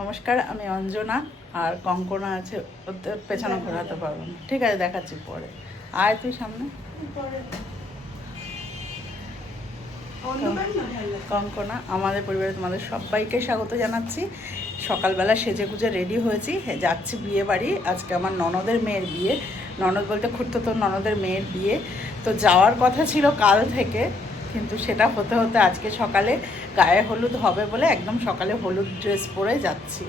নমস্কার, আমি অঞ্জনা আর কঙ্কনা আছে, ওদের পেছনে ঘোরাতে পারবো না। ঠিক আছে, দেখাচ্ছি পরে। আয় তুই সামনে। কঙ্কনা, আমাদের পরিবারে তোমাদের সবাইকে স্বাগত জানাচ্ছি। সকালবেলা সেজে গুজে রেডি হয়েছি, যাচ্ছি বিয়ে বাড়ি। আজকে আমার ননদের মেয়ের বিয়ে। ননদ বলতে খুঁড়তো ননদের মেয়ের বিয়ে। তো যাওয়ার কথা ছিল কাল থেকে, কিন্তু সেটা হতে হতে আজকে সকালে গায়ে হলুদ হবে বলে একদম সকালে হলুদ ড্রেস পরে যাচ্ছি,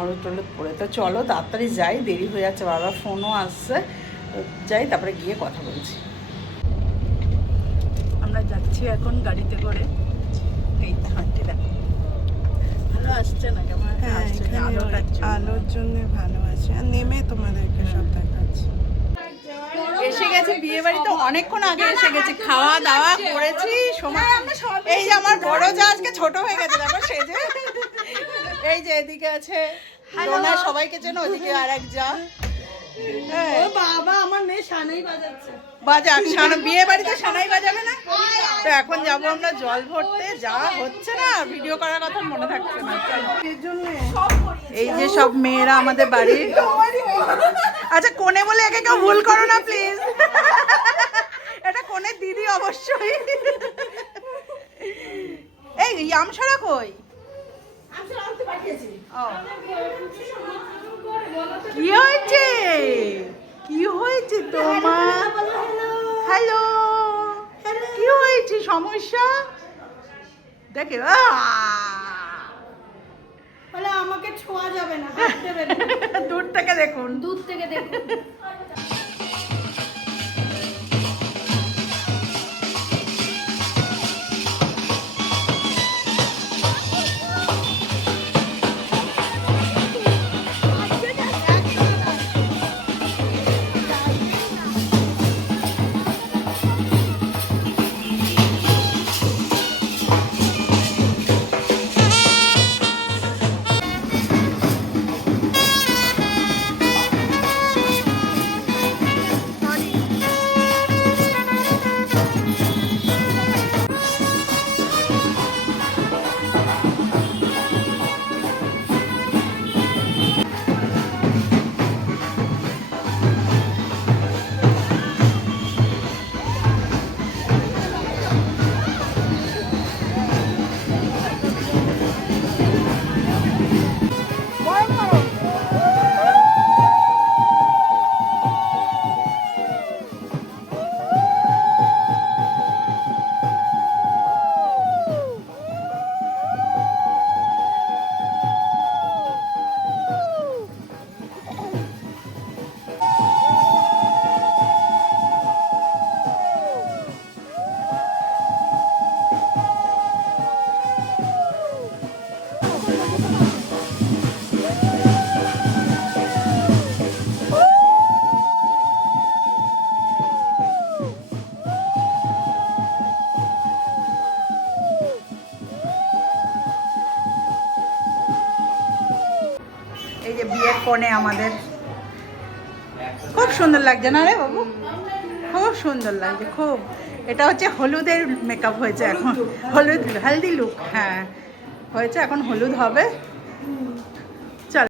হলুদ টলুদ পরে। তো চলো তাড়াতাড়ি যাই, দেরি হয়ে যাচ্ছে, বারবার ফোনও আসছে। যাই, তারপরে গিয়ে কথা বলছি। আমরা যাচ্ছি এখন গাড়িতে করে। এই হাঁটতে দেখো, ভালো আসছে না? কেমন আলোর জন্য ভালো আছে। আর নেমে তোমাদেরকে সব দেখাচ্ছি। এসে গেছি বিয়ে বাড়িতে, অনেকক্ষণ আগে এসে গেছি। খাওয়া দাওয়া করেছি সময়। এই যে আমার বড় যা আজকে ছোট হয়ে গেছে, দেখো সেজে। এই যে এদিকে আছে ডোনা, সবাইকে চেনো। ওদিকে আর এক যা। বাবা, আমার মেয়ে সানাই বাজাচ্ছে। বাজাক, বিয়ে বাড়িতে সানাই বাজাবে না? তো এখন যাবো আমরা জল ভরতে। যা হচ্ছে না, ভিডিও করার কথা মনে থাকছে না। এই যে সব মেয়েরা আমাদের বাড়ি। আচ্ছা, কোনে বলে একে কেউ ভুল করো না প্লিজ। এটা কোনের দিদি অবশ্যই। এই আমছড়া কই? কি হয়েছে? কি হয়েছে তোমার? হ্যালো, কি হয়েছে? সমস্যা দেখে আমাকে ছোঁয়া যাবে না, দূর থেকে দেখুন, দূর থেকে দেখুন। এই যে বিয়ের কোণে আমাদের খুব সুন্দর লাগছে না রে বাবু? খুব সুন্দর লাগছে, খুব। এটা হচ্ছে হলুদের মেকআপ হয়েছে এখন, হলুদ হলদি লুক। হ্যাঁ হয়েছে, এখন হলুদ হবে। চল।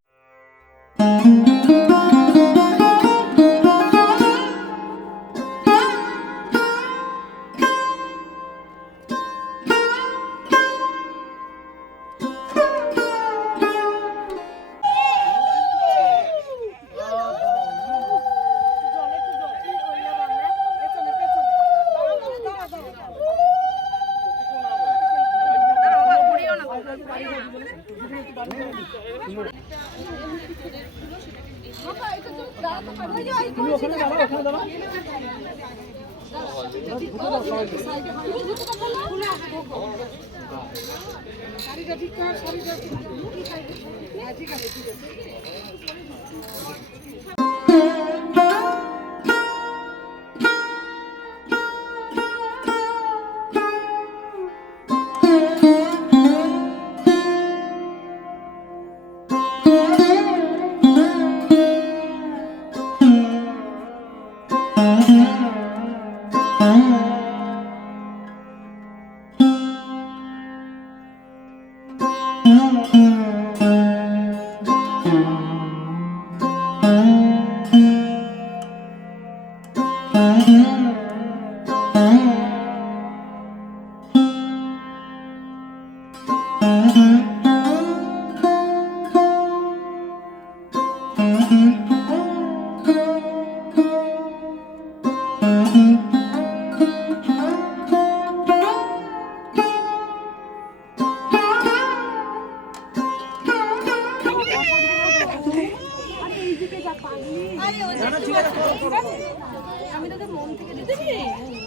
আমি তোকে মন থেকে দিচ্ছি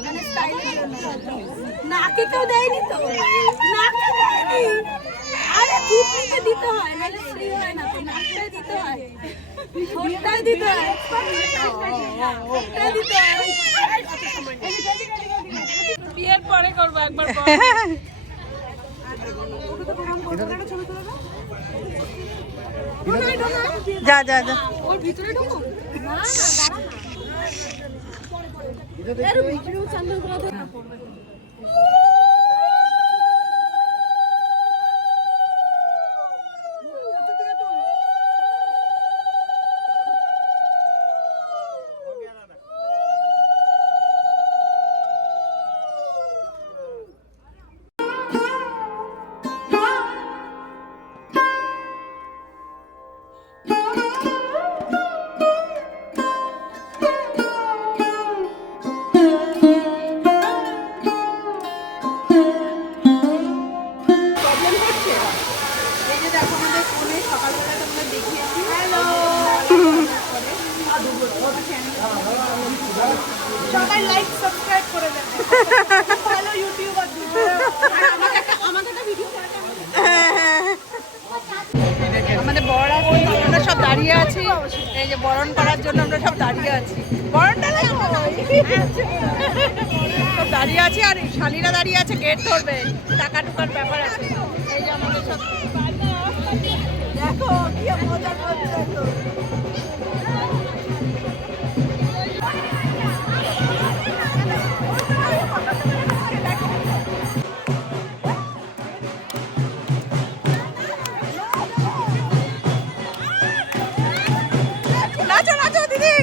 মানে স্টাইলের জন্য নাকে কেউ দেয়নি তো নাকে দেয়নি আরে টুপিতে দিতে হয় নাহলে ফ্রি হয় না তো নাকটাই দিতে হয় ঠোঁটটাই দিতে হয় ঠোঁটটাই দিতে হয় বিয়ের পরে করবো একবার যা যা যা ওর ভিতরে ঢুকো না দাঁড়া না এর ভিতরেও চন্দ্রগুলো দেখা পড়বে প্রবলেম হচ্ছে এই যে দেখো আমাদের ফোনে সকালবেলা তোমরা দেখিয়েছি হ্যালো সবাই লাইক সাবস্ক্রাইব করে দেন ভালো ইউটিউবার আমাকে একটা ভিডিও করে দেন আমাদের বর আছে আমরা সব দাঁড়িয়ে আছি এই যে বরণ করার জন্য আমরা সব দাঁড়িয়ে আছি বরণটা লাগবো সব দাঁড়িয়ে আছি আর শালিরা দাঁড়িয়ে আছে গেট ধরবে টাকা টুকার ব্যাপার আছে এই যে আমাদের সব দেখো কি মজা করছে তো নাচো নাচো দিদি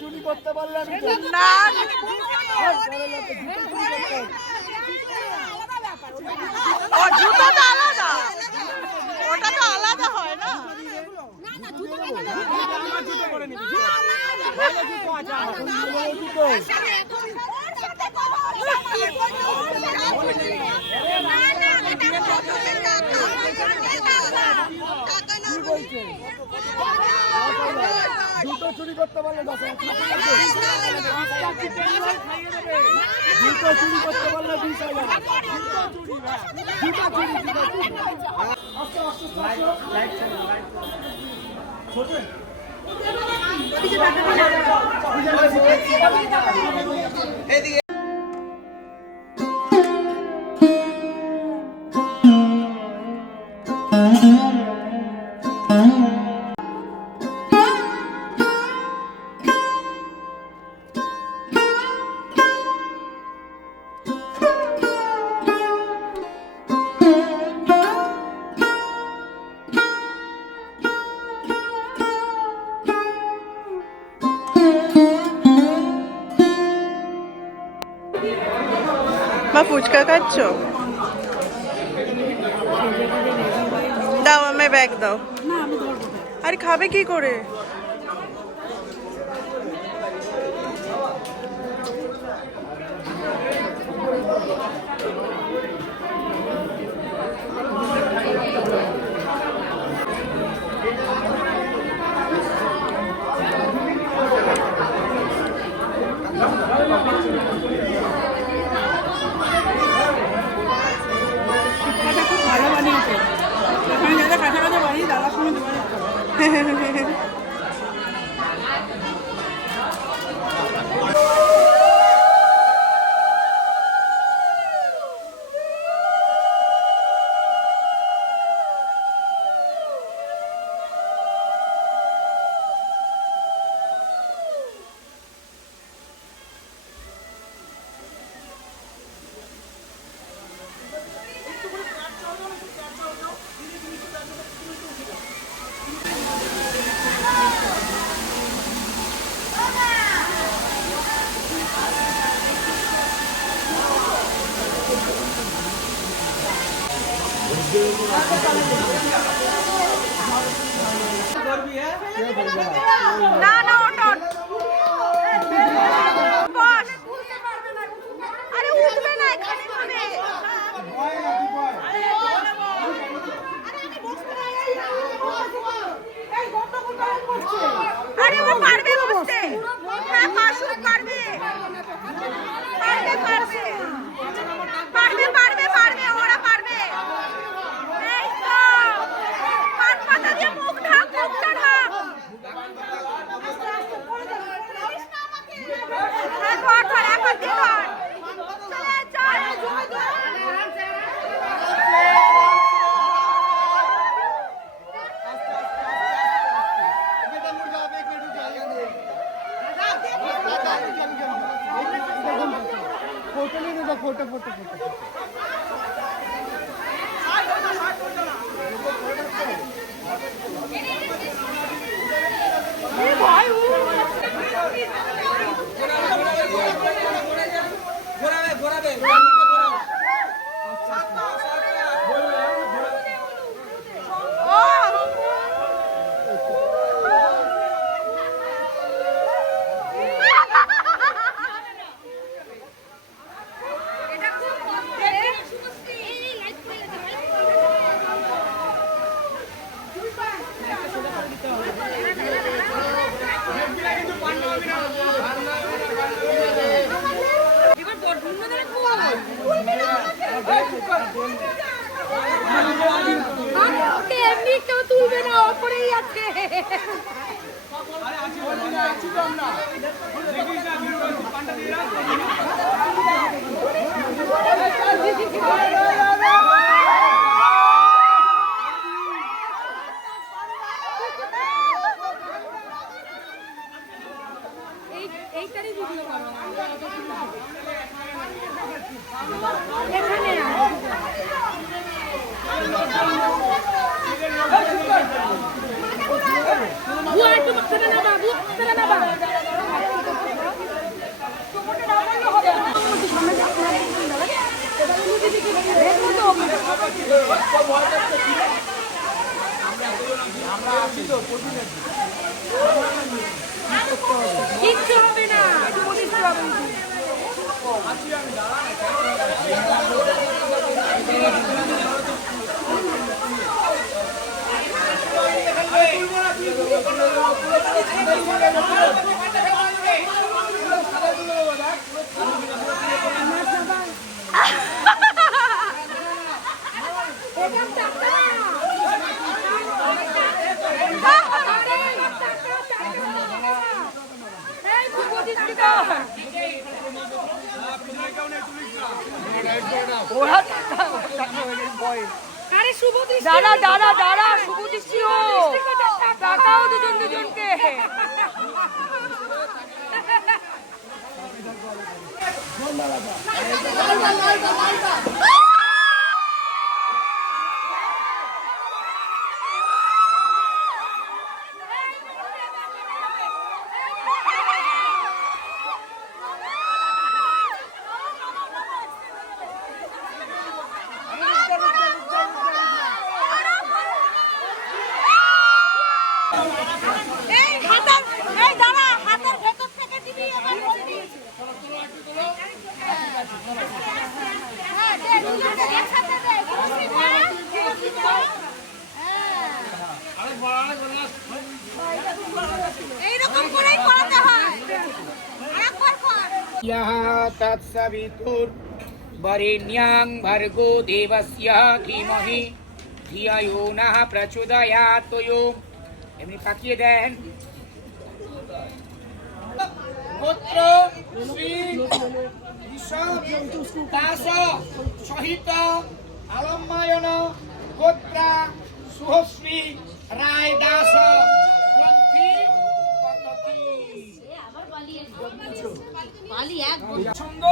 চুরি করতে পারলে না ও জুতো তো আলাদা, ওটা তো আলাদা হয় না। জুতো চুরি করতে পারলে 10,000, জুতো চুরি করতে পারলে 20,000। মা ফুচকা খাচ্ছ? দাও আমায় ব্যাগ দাও। আরে খাবে কি করে? না না ওটা বস। আরে উঠবে না, এখানে হবে। আরে ও পারবে বসতে। হ্যাঁ পারবে, পারবে পারবে পারবে পারবে পারবে, ওরা পারবে। এই তো পান পাতা দিয়ে মুখ ঢাক, মুখটা ঢাক। ধর ধর এখন দি ধর। চলে চল। फोटो नहीं देता, फोटो फोटो फोटो এমনি কেউ তুলবে না, ওপরেই আছে। কিচ্ছু হবে না। আরে শুভ দৃষ্টি, দাঁড়া দাঁড়া দাঁড়া, শুভ দৃষ্টি ও টাকাও দুজন দুজনকে। এইরকম করেই করাতে হয়। আরেকবার কর। यः तत्सवितुर्वरेण्यां भर्गो देवस्य धीमहि धिया यो नः प्रचोदयात् यो। এমনি তাকিয়ে দেন। গোত্র শ্রী দাস সহিত আলম্বায়ন গোত্রা শুভশ্রী রায় দাস গ্রন্থি পদ্ধতি ছন্দ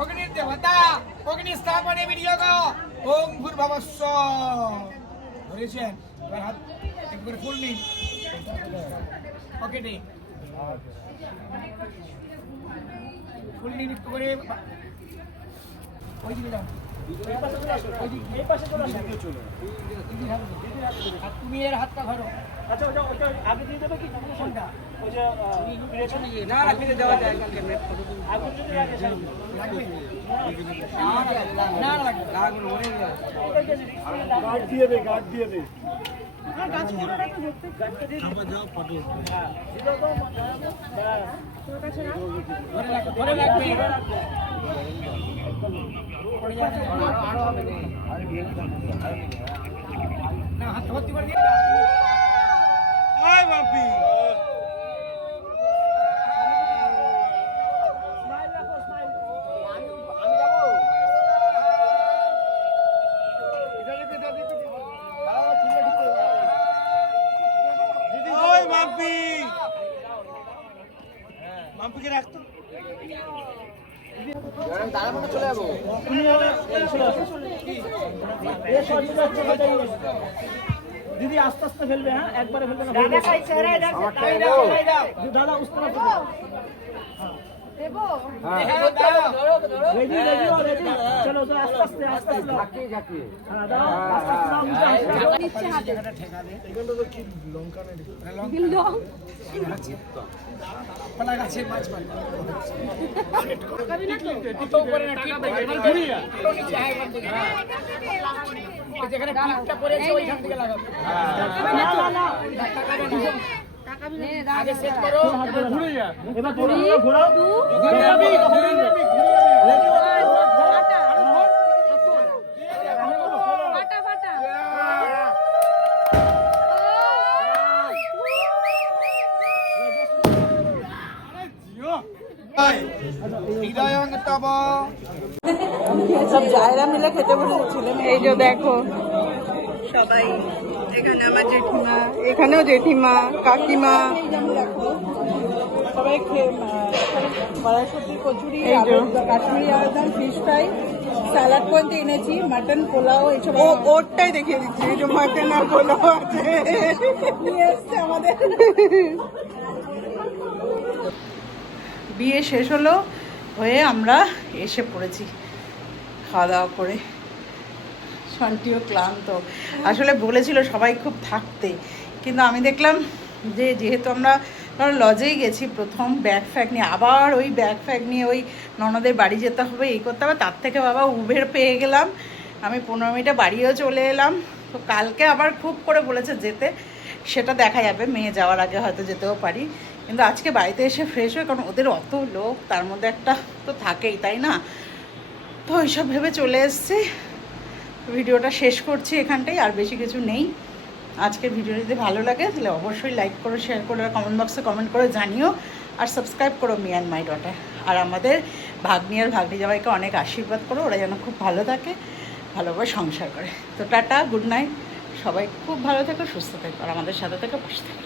অগ্নির দেবতা অগ্নি স্থাপনে বিনিয়োগ ওম ভূর্ভুবস্ব। ধরেছেন? এবার হাত একবার ফুল নিন পকেটে, ফুল নিন একটু করে। ওইদিকে যাও, এই পাশে চলে আসো। আর তুমি এর হাতটা ধরো। আচ্ছা ওটা আগে দিয়ে দেবে কি কোনটা? ওই যে পেছনে গিয়ে না রাখতে দেওয়া যায় না। আগুন যদি লাগে লাগবে না, লাগবে লাগবে মরে যাবে। গার্ড দিয়ে দে, গার্ড দিয়ে দে। ধরে রাখবে। না হাত ভর্তি করে দিয়ে। ওই বাপি ওই বাপি মাম্পিকে রাখতো। চলে যাবো। দিদি আস্তে আস্তে ফেলবে, হ্যাঁ একবারে ফেলবে না। দাদা উস্তে না রেডি রেডি রেডি চলো তো আস্তে আস্তে আস্তে আস্তে হ্যাঁ দাও আস্তে আস্তে দাও নিচে হাতে ঠেকাবে। এখানটা তো কি লঙ্কা নেই, পালা গাছের মাছ পাল কাবি না তো তো করে না ঠিক আছে। এবার ঘুরিয়া যেখানে টিপটা পড়েছে ওইখান থেকে লাগাবো। না না আগে সেট করো, ঘুরিয়া এবার ঘোরাও ফাটা ফাটা হৃদয়ং তব। সব জায়রা মিলে খেতে বসেছিলেন। এই যে দেখো সবাই, এখানে আমার জেঠিমা, এখানেও জেঠিমা, কাকিমা, সবাই কড়াইশুঁটি, কচুরি, কাশ্মীরি আলুদম, ফিশ ফ্রাই স্যালাড পয়েন্টে এনেছি মাটন পোলাও এইসব ও ওরটাই দেখিয়ে দিচ্ছি, এই যে মাটন আর পোলাও আছে। নিয়ে এসছে আমাদের। বিয়ে শেষ হলো, হয়ে আমরা এসে পড়েছি খাওয়া দাওয়া করে। শান্তিও ক্লান্ত, আসলে বলেছিল সবাই খুব থাকতে, কিন্তু আমি দেখলাম যে যেহেতু আমরা ধরো লজেই গেছি প্রথম, ব্যাগ ফ্যাগ নিয়ে আবার ওই ব্যাগ ফ্যাগ নিয়ে ওই ননদের বাড়ি যেতে হবে, এই করতে হবে, তার থেকে বাবা উবের পেয়ে গেলাম, আমি 15 মিনিটে বাড়িও চলে এলাম। তো কালকে আবার খুব করে বলেছে যেতে, সেটা দেখা যাবে, মেয়ে যাওয়ার আগে হয়তো যেতেও পারি, কিন্তু আজকে বাড়িতে এসে ফ্রেশ হয়ে, কারণ ওদের অত লোক, তার মধ্যে একটা তো থাকেই, তাই না? তো ওইসব ভেবে চলে এসছি। ভিডিওটা শেষ করছি এখানটাই, আর বেশি কিছু নেই। আজকের ভিডিও যদি ভালো লাগে তাহলে অবশ্যই লাইক করো, শেয়ার করো, আর কমেন্ট বক্সে কমেন্ট করে জানিও, আর সাবস্ক্রাইব করো মি অ্যান্ড মাই ডটার। আর আমাদের ভাগ্নি আর ভাগ্নি জামাইকে অনেক আশীর্বাদ করো, ওরা যেন খুব ভালো থাকে, ভালোভাবে সংসার করে। তো টাটা, গুড নাইট, সবাই খুব ভালো থেকো, সুস্থ থেকো, আর আমাদের সাথে থেকে পাশে থেকো।